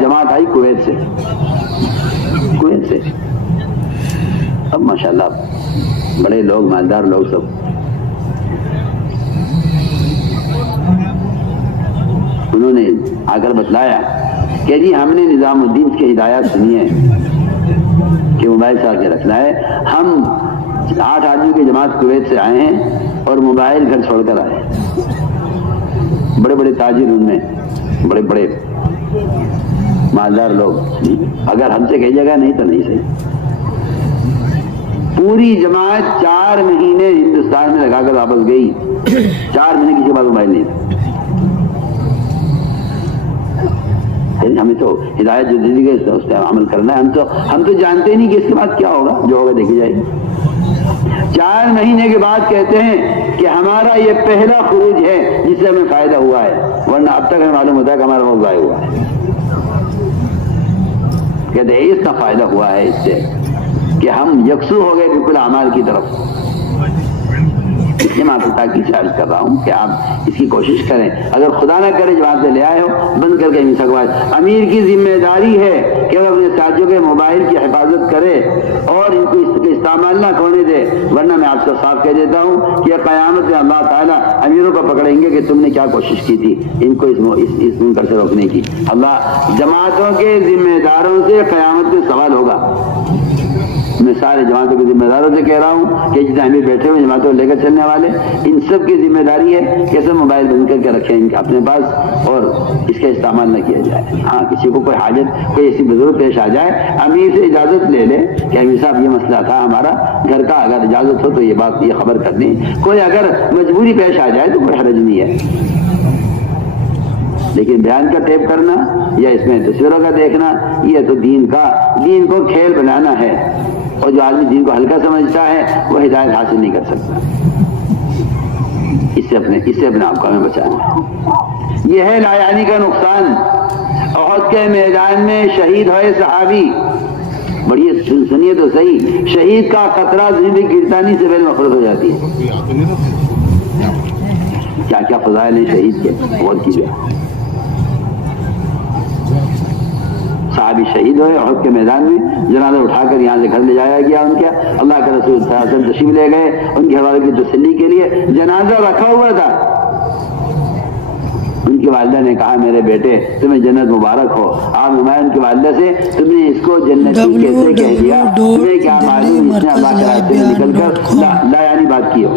جماعت آئی کویت سے. اب ماشاءاللہ بڑے لوگ، مالدار لوگ سب. انہوں نے آ کر بتلایا کہ جی ہم نے نظام الدین کی ہدایات سنی ہے کہ موبائل سے آ کے رکھنا ہے. ہم 8 آدمی کی جماعت کویت سے آئے ہیں اور موبائل گھر چھوڑ کر آئے. بڑے بڑے تاجر ان میں، بڑے بڑے مالدار لوگ. اگر ہم سے کہی جگہ نہیں تو نہیں صحیح. پوری جماعت 4 مہینے ہندوستان میں لگا کر واپس گئی. 4 مہینے کسی کے پاس موبائل نہیں. ہمیں تو ہدایت جو دی گئی اس پہ عمل کرنا ہے. ہم تو جانتے ہی نہیں کہ اس کے بعد کیا ہوگا. جو ہوگا دیکھی جائے گی. 4 مہینے کے بعد کہتے ہیں کہ ہمارا یہ پہلا خروج ہے جس سے ہمیں فائدہ ہوا ہے، ورنہ اب تک ہمیں معلوم ہوتا ہے کہ ہمارا وقت ضائع ہوا ہے. کہتے ہیں اس کا فائدہ ہوا ہے اس سے کہ ہم یکسو ہو گئے بالکل اعمال کی طرف. اس لیے میں آپ کو تاکید سے عرض کر رہا ہوں کہ آپ اس کی کوشش کریں. اگر خدا نہ کرے جب آپ سے لے آئے ہو بند کر کے نہیں سکوا. امیر کی ذمہ داری ہے کہ وہ اپنے ساتھیوں کے موبائل کی حفاظت کرے اور ان کو اس کے استعمال نہ ہونے دے. ورنہ میں آپ سے صاف کہہ دیتا ہوں کہ قیامت میں اللہ تعالیٰ امیروں کو پکڑیں گے کہ تم نے کیا کوشش کی تھی ان کو اس منکر سے روکنے کی. اللہ جماعتوں کے ذمہ داروں سے قیامت میں سوال ہوگا. میں سارے جماعتوں کے ذمہ داروں سے کہہ رہا ہوں کہ جتنے امیر بیٹھے ہوئے جماعتوں لے کر چلنے والے، ان سب کی ذمہ داری ہے کہ سب موبائل بند کر کے رکھیں اپنے پاس اور اس کا استعمال نہ کیا جائے. ہاں کسی کو کوئی حاجت، کوئی ایسی ضرورت پیش آ جائے، امیر سے اجازت لے لے کہ امیر صاحب یہ مسئلہ تھا ہمارا گھر کا، اگر اجازت ہو تو یہ خبر کر دیں. کوئی اگر مجبوری پیش آ جائے تو کوئی حرج نہیں ہے. لیکن بیان کا ٹیپ کرنا یا اس میں تصویروں کا دیکھنا، یہ تو دین کو کھیل بنانا ہے. اور جو آدمی دین کو ہلکا سمجھتا ہے وہ ہدایت حاصل نہیں کر سکتا. اس سے اپنے آپ کو ہمیں بچانا ہے. یہ ہے لایانی کا نقصان. احد کے میدان میں شہید ہوئے صحابی، بڑی سنیے تو صحیح، شہید کا قطرہ زندگی گرتانی سے پہلے مفرد ہو جاتی ہے. کیا کیا فضائل ہیں شہید کے، غور کیجیے. صحابی شہید ہوئے احد کے میدان میں، جنازہ اٹھا کر یہاں سے گھر لے جایا گیا ان کا. اللہ کے رسول صلی اللہ علیہ وسلم تشریف لے گئے ان کے حوالے کی تسلی کے لیے. جنازہ رکھا ہوا تھا. ان کی والدہ نے کہا میرے بیٹے تمہیں جنت مبارک ہو. آپ نمائن کی والدہ سے تم نے اس کو جنتی کیسے کہہ دیا، تمہیں کیا معلوم اس نے اللہ کے راستے میں نکل کر لا یعنی بات کی ہو.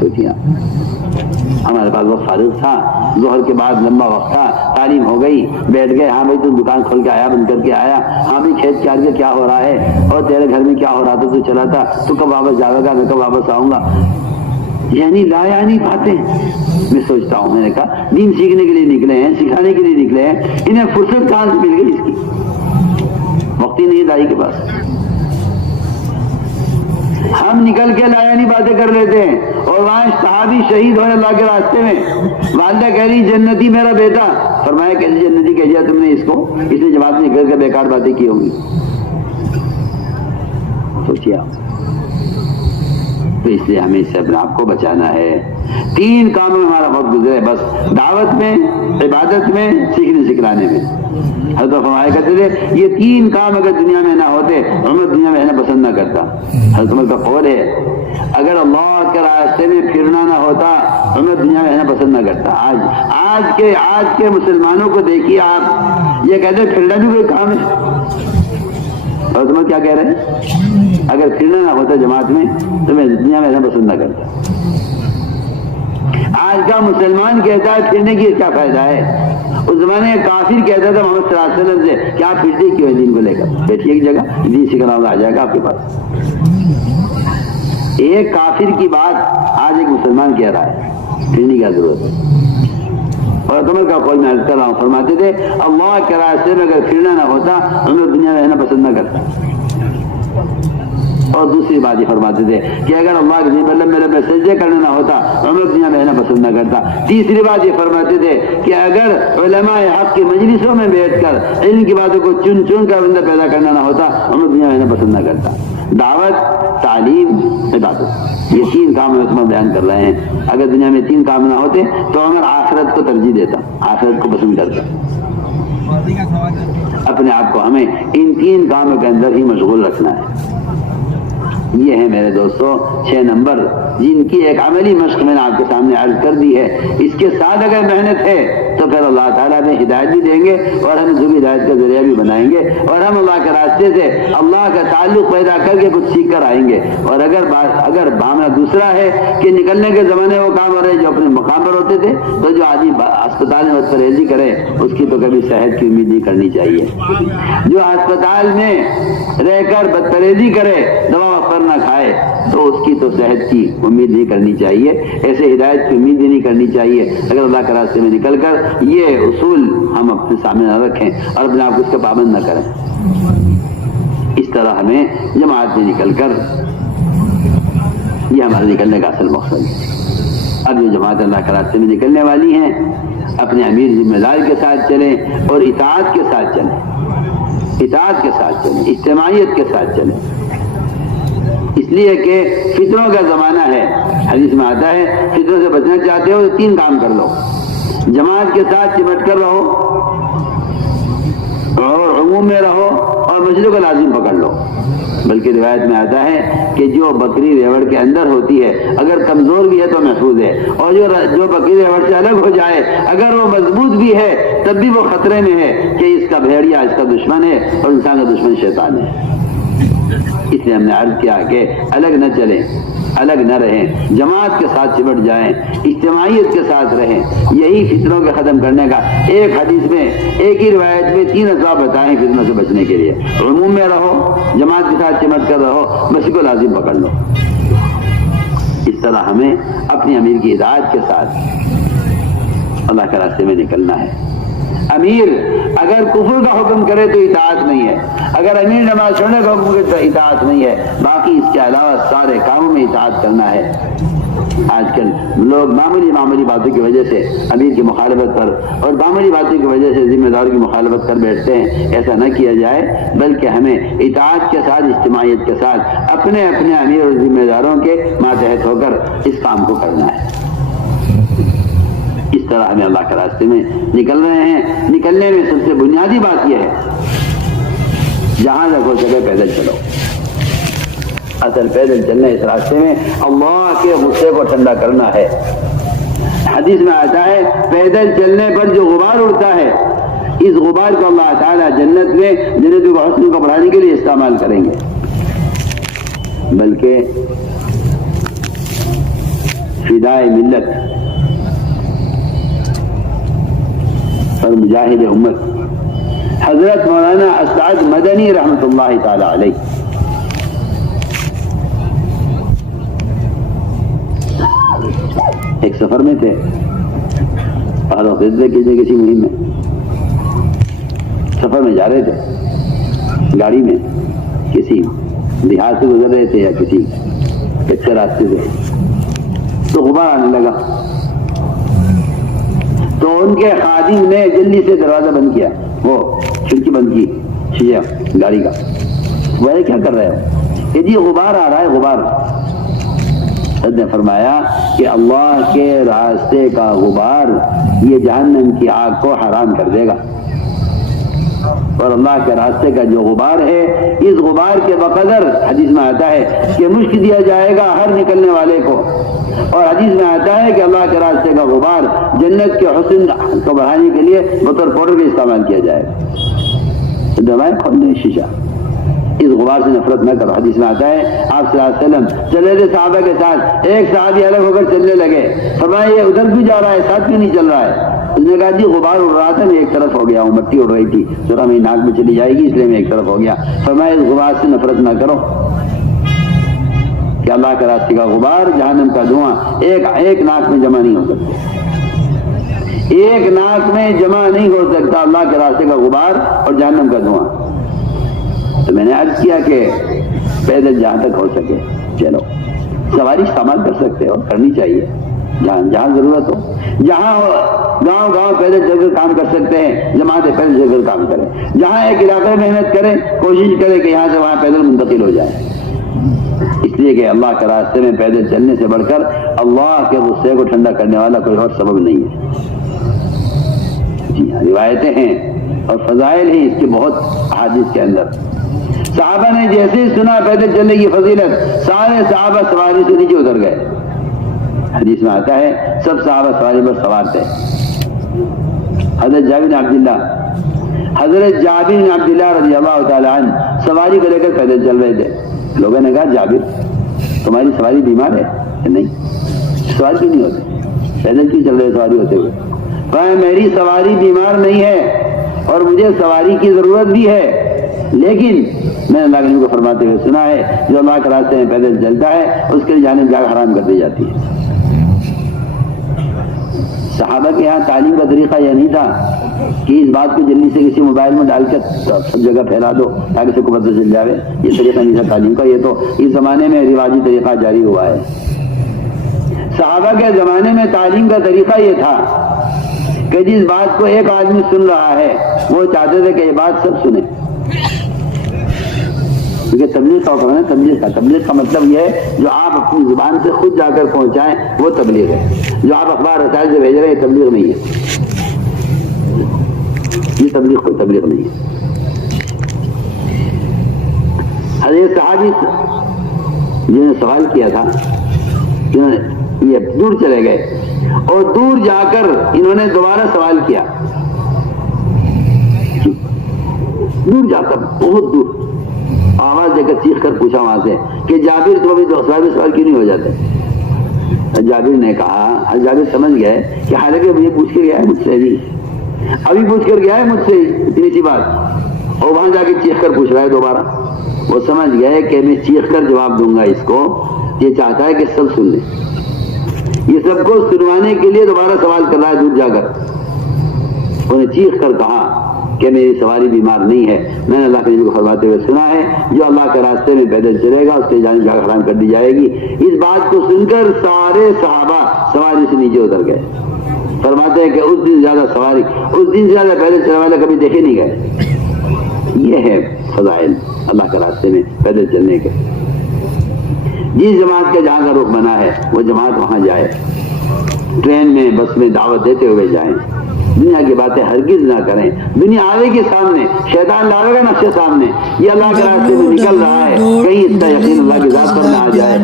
سوچیے ہمارے پاس وقت فارغ تھا، ظہر کے بعد لمبا وقت تھا، تعلیم ہو گئی، بیٹھ گئے. ہاں بھائی تو دکان کھول کے آیا، بند کر کے آیا. ہاں بھائی کھیت کے آگے کیا ہو رہا ہے اور تیرے گھر میں کیا ہو رہا تھا، تو چلا تھا، تو کب واپس جاوے گا، میں کب واپس آؤں گا. یعنی لا یعنی باتیں. میں سوچتا ہوں، میں نے کہا دین سیکھنے کے لیے نکلے ہیں، سکھانے کے لیے نکلے ہیں، انہیں فرصت کہاں سے مل گئی اس کی؟ وقت ہی نہیں دائی کے پاس. ہم نکل کے لا یعنی باتیں کر لیتے ہیں. اور وہاں صحابی شہید ہوئے اللہ کے راستے میں. والدہ کہہ رہی جنتی میرا بیٹا. فرمایا کیسے جنتی کہہ دیا تم نے اس کو؟ اس نے جماعت میں نکل کر بیکار باتیں کی ہوں گی. سوچیے آپ. تو اس لیے ہمیں اس سے اپنے آپ کو بچانا ہے. 3 کاموں میں ہمارا وقت گزرے بس، دعوت میں، عبادت میں، سیکھنے سکھلانے میں. حضرت فرمایا کرتے تھے یہ 3 کام اگر دنیا میں نہ ہوتے عمر دنیا میں رہنا پسند نہ کرتا. حضرت عمر کا قول ہے اگر اللہ کے راستے میں پھرنا نہ ہوتا عمر دنیا میں رہنا پسند نہ کرتا. آج کے مسلمانوں کو دیکھیے آپ، یہ کہتے ہیں پھرنا بھی کوئی کام ہے. اور تمہیں کیا کہہ رہے ہیں؟ اگر پھرنا نہ ہوتا جماعت میں تو میں دنیا میں رہنا پسند نہ کرتا. آج کا مسلمان کہتا ہے پھرنے کی کیا فائدہ ہے. اس زمانے میں کافر کہتا تھا محمد صلی اللہ علیہ وسلم سے کیا پھرتے کیوں دین کو لے کر، بیٹھیے ایک جگہ دین سکھانا ہوگا، آ جائے گا آپ کے پاس. ایک کافر کی بات آج ایک مسلمان کہہ رہا ہے، پھرنے کی ضرورت ہے. اور عمر کا قول میں عرض کر رہا ہوں، فرماتے تھے اللہ کے راستے میں اگر پھرنا نہ ہوتا عمر دنیا میں رہنا پسند نہ کرتا. اور دوسری بات یہ فرماتے تھے کہ اگر اللہ کے مطلب میرے میں سجدے کرنا نہ ہوتا عمر دنیا میں رہنا پسند نہ کرتا. تیسری بات یہ فرماتے تھے کہ اگر علماء حق کی مجلسوں میں بیٹھ کر علم کی باتوں کو چن چن کر بندہ پیدا کرنا نہ ہوتا عمر دنیا میں رہنا پسند نہ کرتا. دعوت، تعلیم، عبادت، یہ 3 کام میں بیان کر رہے ہیں. اگر دنیا میں 3 کام نہ ہوتے تو عمر آخرت کو ترجیح دیتا، آخرت کو پسند کرتا. اپنے آپ کو ہمیں ان 3 کاموں کے اندر ہی مشغول رکھنا ہے۔ یہ ہے میرے دوستو 6 نمبر، جن کی ایک عملی مشق میں نے آپ کے سامنے عرض کر دی ہے۔ اس کے ساتھ اگر محنت ہے تو پھر اللہ تعالیٰ ہمیں ہدایت بھی دیں گے اور ہم اسے ہدایت کا ذریعہ بھی بنائیں گے، اور ہم اللہ کے راستے سے اللہ کا تعلق پیدا کر کے کچھ سیکھ کر آئیں گے۔ اور اگر معاملہ دوسرا ہے کہ نکلنے کے زمانے وہ کام ہو رہے جو اپنے مقام پر ہوتے تھے، تو جو آدمی اسپتال میں بدپرہیزی کرے اس کی تو کبھی صحت کی امید نہیں کرنی چاہیے۔ جو اسپتال میں رہ کر بدپرہیزی کرے، دوا نہ کھائے، تو اس کی تو صحت کی امید نہیں کرنی چاہیے، ایسے ہدایت کی امید ہی نہیں کرنی چاہیے۔ اگر اللہ کے راستے میں نکل کر یہ اصول ہم اپنے سامنے نہ رکھیں اور اپنے آپ کو اس کا پابند نہ کریں، اس طرح ہمیں جماعت میں نکل کر، یہ ہمارے نکلنے کا اصل مقصد ہے۔ اب جو جماعت اللہ کے راستے میں نکلنے والی ہیں، اپنے امیر ذمہ داری کے ساتھ چلیں اور اطاعت کے ساتھ چلیں، اطاعت کے ساتھ چلیں، اجتماعیت کے ساتھ چلیں، اس لیے کہ فتنوں کا زمانہ ہے۔ حدیث میں آتا ہے فتنوں سے بچنا چاہتے ہو تو 3 کام کر لو، جماعت کے ساتھ چمٹ کر رہو اور عموم میں رہو اور مسجدوں کا لازم پکڑ لو۔ بلکہ روایت میں آتا ہے کہ جو بکری ریوڑ کے اندر ہوتی ہے اگر کمزور بھی ہے تو محفوظ ہے، اور جو بکری ریوڑ سے الگ ہو جائے اگر وہ مضبوط بھی ہے تب بھی وہ خطرے میں ہے کہ اس کا بھیڑیا اس کا دشمن ہے اور انسان کا دشمن شیطان ہے۔ اس لیے ہم نے عرض کیا کہ الگ نہ چلیں، الگ نہ رہیں، جماعت کے ساتھ چمٹ جائیں، اجتماعیت کے ساتھ رہیں۔ یہی فتنوں کے ختم کرنے کا ایک حدیث میں، ایک ہی روایت میں 3 اسباب بتائیں فتنوں سے بچنے کے لیے۔ عموم میں رہو، جماعت کے ساتھ چمٹ کر رہو، مسجد کو لازم پکڑ لو۔ اس طرح ہمیں اپنی امیر کی ہدایت کے ساتھ اللہ کے راستے میں نکلنا ہے۔ امیر اگر کفر کا حکم کرے تو اطاعت نہیں ہے، اگر امیر نماز چھوڑنے کا حکم کرے تو اطاعت نہیں ہے، باقی اس کے علاوہ سارے کاموں میں اطاعت کرنا ہے۔ آج کل لوگ معمولی باتوں کی وجہ سے امیر کی مخالفت پر اور معمولی باتوں کی وجہ سے ذمہ داروں کی مخالفت کر بیٹھتے ہیں۔ ایسا نہ کیا جائے، بلکہ ہمیں اطاعت کے ساتھ، اجتماعیت کے ساتھ اپنے امیر اور ذمہ داروں کے ماتحت ہو کر اس کام کو کرنا ہے۔ اس طرح ہمیں اللہ کے راستے میں نکل رہے ہیں۔ نکلنے میں سب سے بنیادی بات یہ ہے جہاں تک ہو سکے پیدل چلو۔ اصل پیدل چلنا اس راستے میں اللہ کے غصے کو ٹھنڈا کرنا ہے۔ حدیث میں آتا ہے پیدل چلنے پر جو غبار اڑتا ہے، اس غبار کو اللہ تعالیٰ جنت میں جنت کو حسن کو بڑھانے کے لیے استعمال کریں گے۔ بلکہ فدائے ملت اور مجاہد امت حضرت مولانا اسعد مدنی رحمۃ اللہ تعالی علیہ ایک سفر میں تھے، کسی مہم میں سفر میں جا رہے تھے، گاڑی میں کسی دیہات سے گزر رہے تھے یا کسی کچے راستے سے، تو غبار آنے لگا، تو ان کے خادم نے جلدی سے دروازہ بند کیا، وہ کھڑکی بند کی شیشہ گاڑی کا۔ وہ کیا کر رہے ہو؟ کہ جی غبار آ رہا ہے، غبار۔ حضرت نے فرمایا کہ اللہ کے راستے کا غبار یہ جہنم کی آگ کو حرام کر دے گا، اور اللہ کے راستے کا جو غبار ہے، اس غبار کے بقدر حدیث میں آتا ہے کہ مشک دیا جائے گا ہر نکلنے والے کو، اور حدیث میں آتا ہے کہ اللہ کے راستے کا غبار جنت کے حسن کو بڑھانے کے لیے بطور پاؤڈر کا استعمال کیا جائے گا۔ دمائیں کھولنے شیشہ، اس غبار سے نفرت نہ کرو۔ حدیث میں آتا ہے آپ صلی اللہ علیہ وسلم چلے تھے صحابہ کے ساتھ، ایک صحابی الگ ہو کر چلنے لگے، فرمایا یہ ادھر بھی جا رہا ہے، ساتھ بھی نہیں چل رہا ہے۔ اس نے کہا جی غبار اڑ رہا تھا، میں ایک طرف ہو گیا ہوں، مٹی اڑ رہی تھی، ذرا میری ناک میں چلی جائے گی اس لیے میں ایک طرف ہو گیا۔ فرمایا اس غبار سے نفرت نہ کرو کہ اللہ کے راستے کا غبار جہنم کا دھواں ایک ناک میں جمع نہیں ہو سکتا، ایک ناک میں جمع نہیں ہو سکتا اللہ کے راستے کا غبار اور جہنم کا دھواں۔ تو میں نے عرض کیا کہ پیدل جہاں تک ہو سکے چلو، سواری استعمال کر سکتے ہو، کرنی چاہیے جہاں ضرورت ہو، جہاں گاؤں پیدل چل کر کام کر سکتے ہیں، جماعتیں پیدل چل کر کام کریں، جہاں ایک علاقے میں محنت کریں، کوشش کریں کہ یہاں سے وہاں پیدل منتقل ہو جائے، اس لیے کہ اللہ کے راستے میں پیدل چلنے سے بڑھ کر اللہ کے غصے کو ٹھنڈا کرنے والا کوئی اور سبب نہیں ہے۔ جی ہاں، روایتیں ہیں اور فضائل ہیں اس کے بہت احادیث کے اندر. صحابہ نے جیسے ہی سنا پیدل چلنے کی فضیلت سارے صحابہ سواری سے نیچے اتر گئے. حدیث میں آتا ہے سب صحابہ سواری پر سوار تھے. حضرت جابر بن عبداللہ رضی اللہ تعالیٰ عنہ سواری کو لے کر پیدل چل رہے تھے. لوگوں نے کہا جابر تمہاری سواری بیمار ہے کہ نہیں؟ سواری کیوں نہیں ہوتے؟ پیدل کیوں چل رہے سواری ہوتے ہوئے؟ کہا میری سواری بیمار نہیں ہے اور مجھے سواری کی ضرورت بھی ہے، لیکن میں نے اللہ کے نبی کو فرماتے ہوئے سنا ہے جو اللہ کے راستے میں پیدل چلتا ہے اس کے لیے جانب جگہ حرام کر دی جاتی ہے. صحابہ کے یہاں تعلیم کا طریقہ یہ نہیں تھا کہ اس بات کو جلدی سے کسی موبائل میں ڈال کر سب جگہ پھیلا دو تاکہ سب کو پتہ چل جائے. یہ طریقہ نہیں تھا تعلیم کا. یہ تو اس زمانے میں رواجی طریقہ جاری ہوا ہے. صحابہ کے زمانے میں تعلیم کا طریقہ یہ تھا کہ جس بات کو ایک آدمی سن رہا ہے وہ چاہتے تھے کہ یہ بات سب سنیں. کیونکہ تبلیغ کا حکم ہے. تبلیغ کا مطلب یہ ہے جو آپ اپنی زبان سے خود جا کر پہنچائیں وہ تبلیغ ہے. جو آپ اخبار رسائل سے بھیج رہے ہیں یہ تبلیغ نہیں ہے. یہ تبلیغ کوئی تبلیغ نہیں ہے. حضرت صحابی جنہوں نے سوال کیا تھا جنہوں نے یہ دور چلے گئے اور دور جا کر انہوں نے دوبارہ سوال کیا. دور جا کر بہت دور آواز دے کر چیخ کر پوچھا وہاں سے کہ جابر تو ابھی سوال کیوں نہیں ہو جاتے؟ جابر نے کہا جابر سمجھ گئے کہ حالانکہ مجھے پوچھ کے گیا ہے مجھ سے نہیں، ابھی پوچھ کر گیا ہے مجھ سے اتنی سی بات اور وہاں جا کے چیخ کر پوچھ رہا ہے دوبارہ. وہ سمجھ گئے کہ میں چیخ کر جواب دوں گا اس کو. یہ چاہتا ہے کہ سب سن لیں. یہ سب کو سنوانے کے لیے دوبارہ سوال کر رہا ہے دور جا کر. انہیں چیخ کر کہا کہ میری سواری بیمار نہیں ہے. میں نے اللہ کے نبی کو فرماتے ہوئے سنا ہے جو اللہ کے راستے میں پیدل چلے گا اس کے جانے جگہ حرام کر دی جائے گی. اس بات کو سن کر سارے صحابہ سواری سے نیچے اتر گئے. فرماتے ہیں کہ اس دن سے زیادہ پیدل چلنے والے کبھی دیکھے نہیں گئے. یہ ہے فضائل اللہ کے راستے میں پیدل چلنے کے. جس جماعت کا جہاں کا رخ بنا ہے وہ جماعت وہاں جائے. ٹرین میں بس میں دعوت دیتے ہوئے جائیں. دنیا کی باتیں ہرگز نہ کریں. دنیا آگے کے سامنے شیطان لاوے گا نقشے سامنے. یہ اللہ کے راستے میں نکل رہا ہے کہیں اس کا یقین اللہ کی ذات پر نہ آ جائے.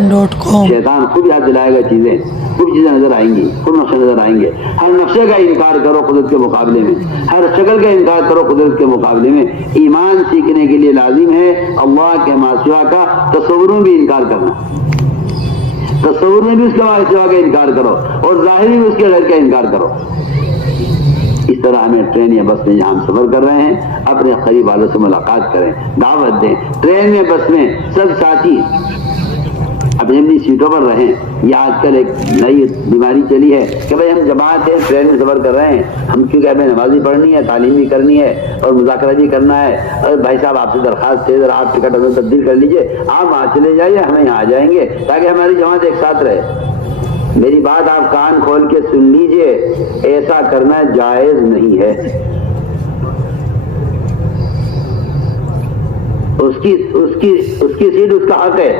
شیطان خود یاد دلائے گا چیزیں نظر آئیں گی خود نقشے نظر آئیں گے. ہر نقشے کا انکار کرو قدرت کے مقابلے میں. ہر شکل کا انکار کرو قدرت کے مقابلے میں. ایمان سیکھنے کے لیے لازم ہے اللہ کے ماسوا کا تصوروں بھی انکار کرنا. تصور میں بھی اس کے سوا کا انکار کرو اور ظاہری بھی اس کے غیر کا انکار کرو. اس طرح ہمیں ٹرین یا بس میں جہاں ہم سفر کر رہے ہیں اپنے قریب والوں سے ملاقات کریں، دعوت دیں. ٹرین میں بس میں سب ساتھی اپنی اپنی سیٹوں پر رہیں. یہ آج کل ایک نئی بیماری چلی ہے کہ بھائی ہم جماعت ہیں ٹرین میں سفر کر رہے ہیں ہم کیونکہ ہمیں نمازی پڑھنی ہے تعلیم بھی کرنی ہے اور مذاکرہ بھی کرنا ہے. ارے بھائی صاحب آپ سے درخواست ہے ذرا آپ ٹکٹ ہمیں تبدیل کر لیجئے آپ وہاں چلے جائیے ہمیں یہاں آ جائیں گے تاکہ ہماری جماعت ایک ساتھ رہے. میری بات آپ کان کھول کے سن لیجئے ایسا کرنا جائز نہیں ہے. اس کی سیٹ اس کا حق ہے.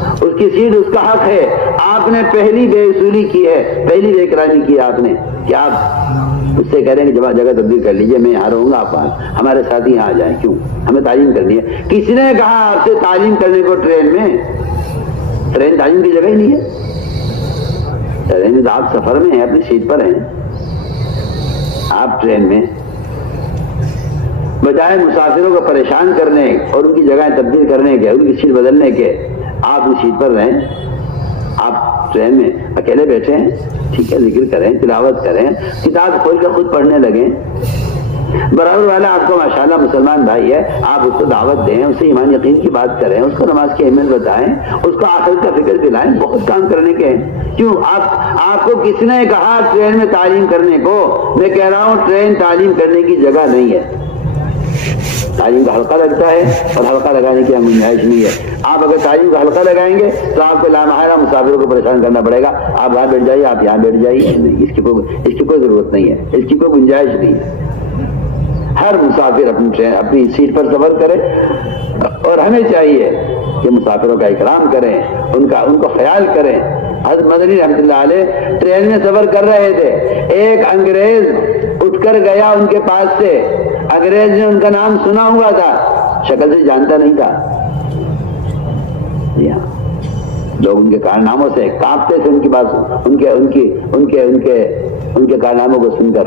اس کی سیٹ اس کا حق ہے. آپ نے پہلی بے اصولی کی ہے پہلی بے اکرامی کی ہے آپ نے کہ آپ اس سے کہہ رہے ہیں کہ جگہ تبدیل کر لیجئے میں یہاں رہوں گا آپ ہمارے ساتھ ہی یہاں آ جائیں. کیوں؟ ہمیں تعلیم کرنی ہے. کس نے کہا آپ سے تعلیم کرنے کو ٹرین میں؟ ٹرین تعلیم کی جگہ ہی نہیں ہے. ٹرین آپ سفر میں ہیں اپنی سیٹ پر ہیں. آپ ٹرین میں بجائے مسافروں کو پریشان کرنے اور ان کی جگہیں تبدیل کرنے کے ان کی سیٹ بدلنے کے آپ اس سیٹ پر رہیں. آپ ٹرین میں اکیلے بیٹھے ہیں ٹھیک ہے ذکر کریں تلاوت کریں کتاب کھول کر خود پڑھنے لگیں. برابر والا آپ کو ماشاءاللہ مسلمان بھائی ہے آپ اس کو دعوت دیں اسے ایمان یقین کی بات کریں اس کو نماز کی اہمیت بتائیں اس کو آخرت کا فکر دلائیں. بہت کام کرنے کے ہیں. کیوں آپ کو کس نے کہا ٹرین میں تعلیم کرنے کو؟ میں کہہ رہا ہوں ٹرین تعلیم کرنے کی جگہ نہیں ہے. تعلیم کا حلقہ لگتا ہے اور حلقہ لگانے کی گنجائش نہیں ہے. آپ اگر تعلیم کا حلقہ لگائیں گے تو آپ کو لامحالہ مسافروں کو پریشان کرنا پڑے گا. آپ وہاں بیٹھ جائیے آپ یہاں بیٹھ جائیے اس کی کوئی ضرورت نہیں ہے. اس کی کوئی گنجائش نہیں ہے. ہر مسافر اپنی سیٹ پر سفر کرے اور ہمیں چاہیے کہ مسافروں کا اکرام کریں ان کو خیال کریں. حضرت مدنی رحمۃ اللہ علیہ ٹرین میں سفر کر رہے تھے. ایک انگریز اٹھ اٹھ کر گیا ان کے پاس سے. انگریز نے ان کا نام سنا ہوا تھا, شکل سے جانتا نہیں تھا. لوگ ان کے کارناموں سے کانپتے تھے, ان کی بات, ان کے کارناموں کو سن کر.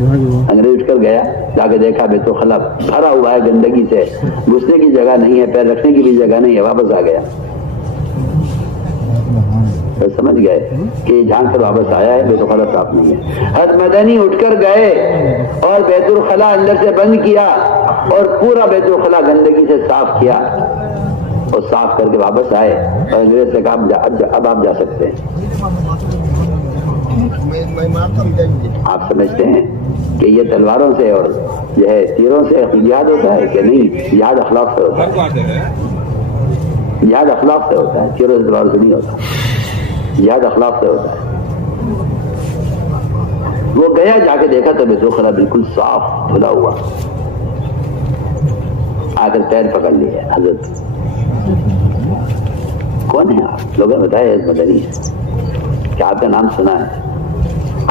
انگریز اٹھ کر گیا, جا کے دیکھا بیت الخلا بھرا ہوا ہے گندگی سے, گھسنے کی جگہ نہیں ہے, پیر رکھنے کی بھی جگہ نہیں ہے. واپس آ گیا. تو سمجھ گئے کہ جہاں سے واپس آیا ہے بیت الخلا صاف نہیں ہے. حضرت مدنی اٹھ کر گئے اور بیت الخلا اندر سے بند کیا اور پورا بیت الخلا گندگی سے صاف کیا اور صاف کر کے واپس آئے اور انگریز سے کہا اب آپ جا سکتے ہیں. آپ سمجھتے ہیں کہ یہ تلواروں سے اور جو ہے تیروں سے جہاد ہوتا ہے کہ نہیں؟ جہاد اخلاق سے ہوتا ہے. جہاد اخلاق سے ہوتا ہے, تیروں سے تلواروں سے نہیں ہوتا. جہاد اخلاق سے ہوتا ہے. وہ گیا, جا کے دیکھا تو بیت الخلا بالکل صاف دھلا ہوا. آ کر پیر پکڑ لیے. حضرت کون ہے آپ؟ لوگوں نے بتایا مدنی ہے کہ آپ کا نام سنا ہے,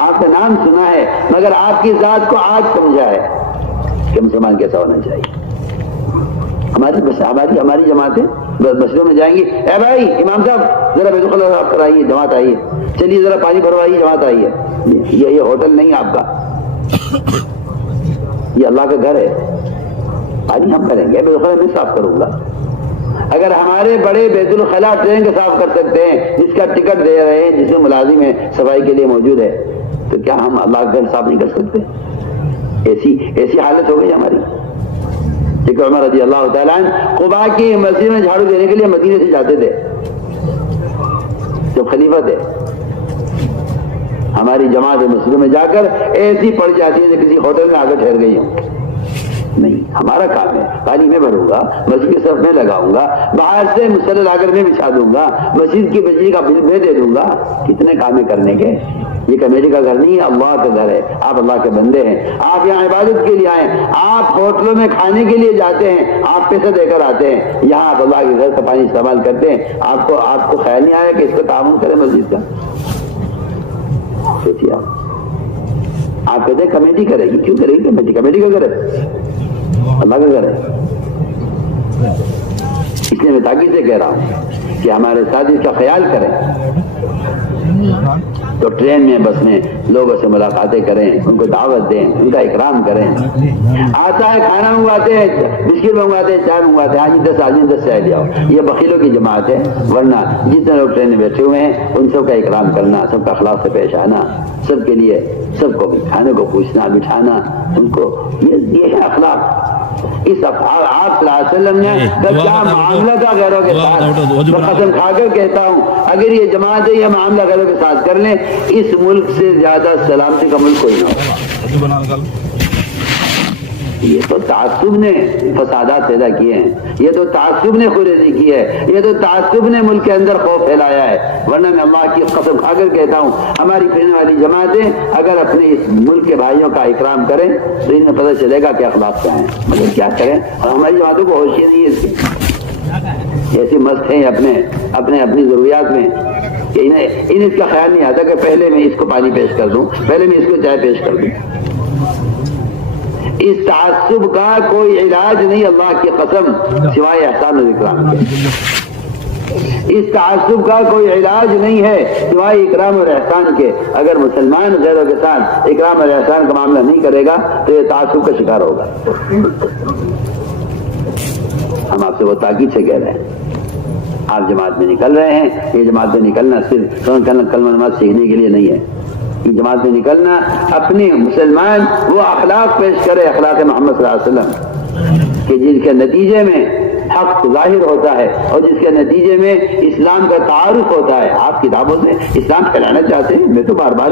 آپ کا نام سنا ہے, مگر آپ کی ذات کو آج سمجھا ہے کہ مسلمان کیسا ہونا چاہیے. ہماری جماعتیں مسجدوں میں جائیں گی, اے بھائی امام صاحب ذرا بیت الخلا صاف کرائیے, جماعت آئیے, چلیے ذرا پانی بھروائیے, جماعت آئیے. یہ ہوٹل نہیں آپ کا, یہ اللہ کا گھر ہے. پانی ہم کریں گے, بیت الخلا میں صاف کروں گا. اگر ہمارے بڑے بیت الخلا ٹرین کے صاف کر سکتے ہیں, جس کا ٹکٹ دے رہے ہیں, جس میں ملازم ہے صفائی کے لیے موجود ہے, تو کیا ہم اللہ کا گھر صاف نہیں کر سکتے؟ ایسی حالت ہو گئی ہماری. کہ عمر رضی اللہ تعالیٰ عنہ قباء کی مسجد میں جھاڑو دینے کے لیے مدینے سے جاتے تھے جب خلیفہ تھے. ہماری جماعت مسجدوں میں جا کر ایسی پڑ جاتی ہے کہ کسی ہوٹل میں آ کر ٹھہر گئی ہوں. نہیں, ہمارا کام ہے, پانی میں بھروں گا, مسجد کے صف میں لگاؤں گا, باہر سے مصلی لا کر میں بچھا دوں گا, مسجد کی بجلی کا بل میں دے دوں گا. کتنے کام کرنے کے. یہ کمیٹی کا گھر نہیں ہے, اللہ کا گھر ہے. آپ اللہ کے بندے ہیں, آپ یہاں عبادت کے لیے آئے. آپ ہوٹلوں میں کھانے کے لیے جاتے ہیں, آپ پیسے دے کر آتے ہیں, یہاں آپ اللہ کے گھر کا پانی استعمال کرتے ہیں. آپ کو خیال نہیں آیا کہ اس کا تعاون کرے مسجد کا؟ سوچیے آپ کہتے ہیں کمیٹی کرے گی. کیوں کرے گی کمیٹی کا گھر ہے, اللہ کا گھر ہے. اس لیے میں تاکید سے کہہ رہا ہوں کہ ہمارے ساتھ اس کا خیال کریں. تو ٹرین میں بس میں لوگوں سے ملاقاتیں کریں, ان کو دعوت دیں, ان کا اکرام کریں. آتا ہے کھانا منگواتے ہیں, بسکٹ منگواتے ہیں, چائے منگواتے ہیں, 10 آدمی 10 چائے لے آؤ. یہ بخیلوں کی جماعت ہے. ورنہ جتنے لوگ ٹرین میں بیٹھے ہوئے ہیں ان سب کا اکرام کرنا, سب کا اخلاق سے پیش آنا, سب کے لیے سب کو کھانے کو پوچھنا, بٹھانا ان کو, یہ ہے اخلاق. اس آپ صلی اللہ علیہ وسلم نے کیا معاملہ تھا غیروں کے ساتھ. میں قسم کھا کر کہتا ہوں, اگر یہ جماعت یہ معاملہ غیروں کے ساتھ کر لیں, اس ملک سے زیادہ سلامتی کا ملک کوئی نہ ہوگا. یہ تو تعصب نے فسادات پیدا کیے ہیں, یہ تو تعصب نے خوریزی کی ہے, یہ تو تعصب نے ملک کے اندر خوف پھیلایا ہے. ورنہ میں اللہ کی قسم کھا کر کہتا ہوں, ہماری پھرنے والی جماعتیں اگر اپنے اس ملک کے بھائیوں کا اکرام کریں تو انہیں پتہ چلے گا کہ اخلاق کیا ہیں. مگر کیا کریں, اور ہماری جماعتوں کو ہوش ہی نہیں ہے اس کی. ایسی مست ہیں اپنی ضروریات میں کہ انہیں اس کا خیال نہیں آتا کہ پہلے میں اس کو پانی پیش کر دوں, پہلے میں اس کو چائے پیش کر دوں. اس تعصب کا کوئی علاج نہیں اللہ کی قسم سوائے احسان و اکرام کے. اس تعصب کا کوئی علاج نہیں ہے سوائے اکرام اور احسان کے. اگر مسلمان غیروں کے ساتھ اکرام اور احسان کا معاملہ نہیں کرے گا تو یہ تعصب کا شکار ہوگا. ہم آپ سے وہ تاکید سے کہہ رہے ہیں, آپ جماعت میں نکل رہے ہیں, یہ جماعت میں نکلنا صرف کلمہ نماز سیکھنے کے لیے نہیں ہے. یہ جماعت میں نکلنا اپنی مسلمان وہ اخلاق پیش کرے, اخلاق محمد صلی اللہ علیہ وسلم, کہ جس کے نتیجے میں حق ظاہر ہوتا ہے اور جس کے نتیجے میں اسلام کا تعارف ہوتا ہے. آپ کتابوں سے اسلام پھیلانا چاہتے ہیں, میں تو بار بار